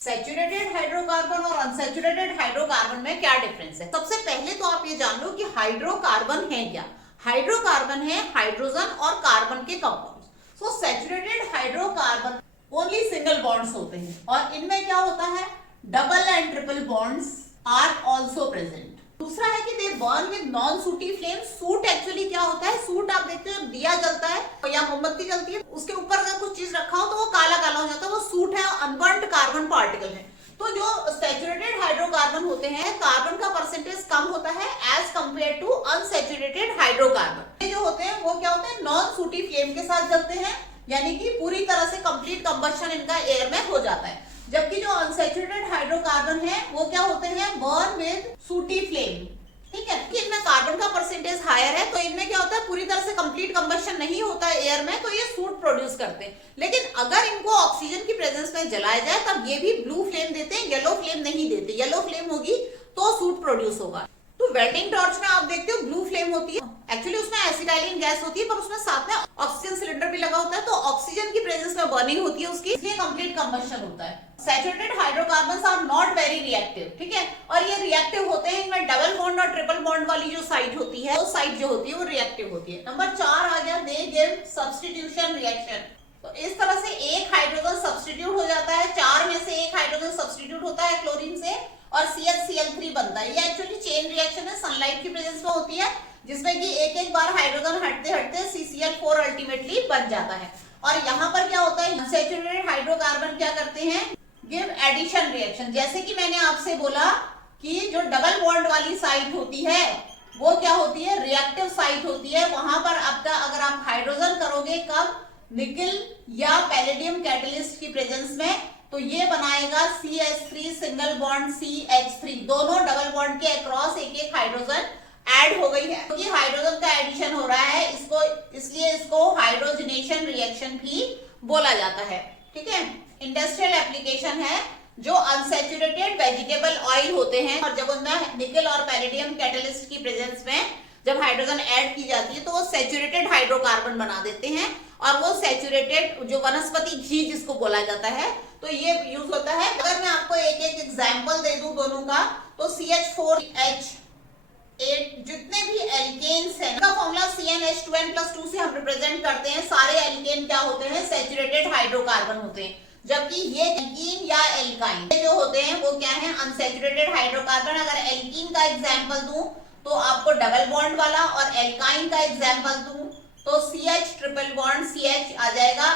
Saturated hydrocarbon और unsaturated hydrocarbon में क्या डिफरेंस है। सबसे पहले तो आप ये जान लो कि हाइड्रोकार्बन है क्या। हाइड्रोकार्बन है हाइड्रोजन और कार्बन के compounds. So saturated hydrocarbon only single bonds होते हैं और इनमें क्या होता है, double and triple bonds are also present. दूसरा है कि they burn with non sooty flame. Soot actually क्या होता है, सूट आप देखते हो दिया जलता है या मोमबत्ती जलती है, उसके ऊपर अगर कुछ चीज रखा हो तो वो काला काला हो जाता है, वो सूट है, अनबर्न्ड कार्बन पार्टिकल है। तो जो सैचुरेटेड हाइड्रोकार्बन होते हैं, कार्बन का परसेंटेज कम होता है as compared to unsaturated hydrocarbon. ये जो होते हैं वो क्या होते हैं, नॉन सूटी फ्लेम के साथ जलते हैं, यानी कि पूरी तरह से कंप्लीट कंबशन इनका एयर में हो जाता है। जबकि जो अनसैचुरेटेड हाइड्रोकार्बन है वो क्या होते हैं, बर्न विद सूटी फ्लेम। ठीक है, इनमें कार्बन का परसेंटेज हायर है तो इनमें क्या होता है, पूरी तरह से कंप्लीट कंबशन नहीं होता है एयर में, तो ये सूट प्रोड्यूस करते हैं। लेकिन अगर इनको ऑक्सीजन की प्रेजेंस में जलाया जाए तब ये भी ब्लू फ्लेम देते हैं, येलो फ्लेम नहीं देते। येलो फ्लेम होगी तो सूट प्रोड्यूस होगा। तो वेल्डिंग टॉर्च में आप देखते हो ब्लू फ्लेम होती है, एक्चुअली उसमें एसिटाइलिन गैस होती है पर उसमें साथ में ऑक्सीजन सिलेंडर भी लगा होता है, तो ऑक्सीजन की प्रेजेंस में बर्निंग होती है उसकी, इसलिए कंप्लीट कंबशन होता है। Saturated hydrocarbons are not very reactive. ठीक है, और ये रिएक्टिव होते हैं, इनमें डबल बॉन्ड और ट्रिपल बॉन्ड वाली जो साइट होती है, वो साइट जो होती है वो रिएक्टिव होती है। नंबर 4 आ गया, दे गिव सब्स्टिट्यूशन रिएक्शन। तो इस तरह से एक हाइड्रोजन सब्स्टिट्यूट हो जाता है, 4 में से एक हाइड्रोजन सब्स्टिट्यूट होता है क्लोरीन से और CH बनता है। ये एक्चुअली चेन रिएक्शन है, सनलाइट की प्रेजेंस में होती है, जिसमें कि एक एक बार हाइड्रोजन हटते हटते CCl4 अल्टीमेटली बन जाता है। और यहाँ पर क्या होता है, अनसैचुरेटेड हाइड्रोकार्बन क्या करते हैं, गिव एडिशन रिएक्शन। जैसे कि मैंने आपसे बोला कि जो डबल बॉन्ड वाली साइट होती है वो क्या होती है, रिएक्टिव साइट होती है। वहां पर आपका अगर आप हाइड्रोजन करोगे, कब, निकल या पैलेडियम कैटलिस्ट की प्रेजेंस में, तो ये बनाएगा CH3 सिंगल बॉन्ड CH3। दोनों डबल बॉन्ड के अक्रॉस एक एक हाइड्रोजन ऐड हो गई है, क्योंकि तो हाइड्रोजन का एडिशन हो रहा है इसको, इसलिए इसको हाइड्रोजनेशन रिएक्शन भी बोला जाता है। ठीक है, इंडस्ट्रियल एप्लीकेशन है। जो अनसैचुरेटेड वेजिटेबल ऑयल होते हैं और जब उनमें निकल और पैलेडियम कैटलिस्ट की प्रेजेंस में जब हाइड्रोजन ऐड की जाती है तो वो सैचुरेटेड हाइड्रोकार्बन बना देते हैं, और वो सैचुरेटेड जो वनस्पति घी जिसको बोला जाता है, तो ये यूज होता है। अगर मैं आपको एक एक एग्जांपल दे दूं दोनों का, तो CH4H8 जितने भी एल्केन्स हैं का फॉर्मूला CnH2n+2 से हम रिप्रेजेंट करते हैं। सारे एल्केन क्या होते हैं, सैचुरेटेड हाइड्रोकार्बन होते हैं, जबकि ये एल्कीन या एल्काइन जो होते हैं वो क्या है, अनसैचुरेटेड हाइड्रोकार्बन। अगर एल्कीन का एग्जांपल दूं तो आपको डबल बॉन्ड वाला, और एल्काइन का एग्जांपल दूं तो CH ट्रिपल बॉन्ड CH आ जाएगा।